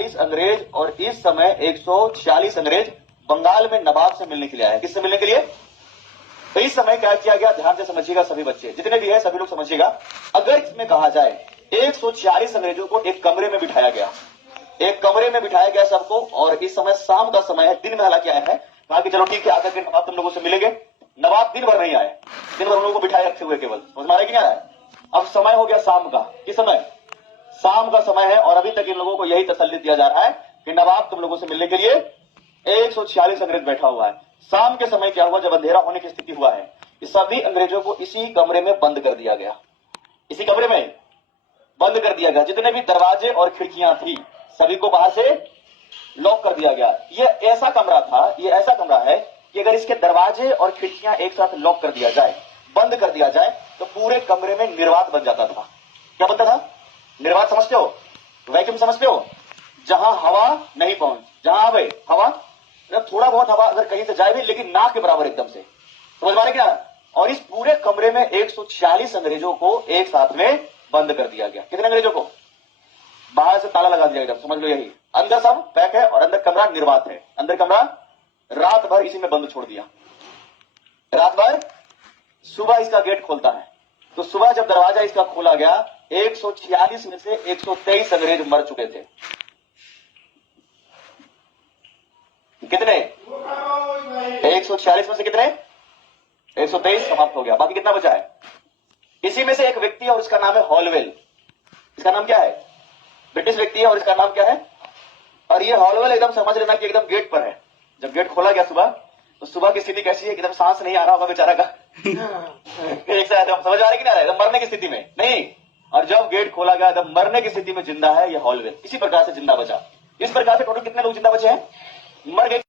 140 अंग्रेज और इस समय 146 अंग्रेज बंगाल में नवाब से मिलने के लिए आए। किससे मिलने के लिए? तो इस समय क्या किया गया, ध्यान से समझिएगा सभी बच्चे, जितने भी है सभी लोग समझिएगा। अगर इसमें कहा जाए 146 अंग्रेजों को एक कमरे में बिठाया गया, एक कमरे में बिठाया गया सबको, और इस समय शाम का समय है, दिन में हालांकि आया है, कहा कि चलो ठीक है आकर के नवाब तुम लोगों से मिलेंगे। नवाब दिन भर नहीं आए, दिन भर उन लोगों को बिठाए रखे हुए केवल, समझ में आ रहा है कि नहीं आ रहा है? अब समय हो गया शाम का, किस समय? शाम का समय है, और अभी तक इन लोगों को यही तसल्ली दिया जा रहा है कि नवाब तुम लोगों से मिलने के लिए 146 अंग्रेज बैठा हुआ है। शाम के समय क्या हुआ, जब अंधेरा होने की स्थिति हुआ है, इस सभी अंग्रेजों को इसी कमरे में बंद कर दिया गया, इसी कमरे में बंद कर दिया गया। जितने भी दरवाजे और खिड़कियां थी सभी को बाहर से लॉक कर दिया गया। ये ऐसा कमरा था, ये ऐसा कमरा है कि अगर इसके दरवाजे और खिड़कियां एक साथ लॉक कर दिया जाए, बंद कर दिया जाए, तो पूरे कमरे में निर्वात बन जाता था। क्या बनता था? निर्वात समझते हो? वैक्यूम समझते हो? जहां हवा नहीं पहुंच, जहां आवे हवा, थोड़ा बहुत हवा अगर कहीं से जाए भी, लेकिन ना के बराबर एकदम से, समझ में आ रहा है क्या? और इस पूरे कमरे में 146 अंग्रेजों को एक साथ में बंद कर दिया गया। कितने अंग्रेजों को? बाहर से ताला लगा दिया एकदम, समझ लो यही। अंदर सब पैक है और अंदर कमरा निर्वात है। अंदर कमरा रात भर इसी में बंद छोड़ दिया, रात भर। सुबह इसका गेट खोलता है, तो सुबह जब दरवाजा इसका खोला गया, 146 में से 123 अंग्रेज मर चुके थे। कितने? 146 में से कितने? 123 समाप्त हो गया। बाकी कितना बचा है? इसी में से एक व्यक्ति है और इसका नाम है हॉलवेल। इसका नाम क्या है? ब्रिटिश व्यक्ति है और इसका नाम क्या है? और ये हॉलवेल एकदम समझ लेना कि एकदम गेट पर है। जब गेट खोला गया सुबह, तो सुबह की स्थिति कैसी है? एकदम सांस नहीं आ रहा होगा बेचारा का एक साथ हम समझ आ रहे कि नहीं आ रहा है? एकदम मरने की स्थिति में नहीं। और जब गेट खोला गया एकदम मरने की स्थिति में जिंदा है ये हॉलवेल। इसी प्रकार से जिंदा बचा। इस प्रकार से टोटल कितने लोग जिंदा बचे हैं? मर गए।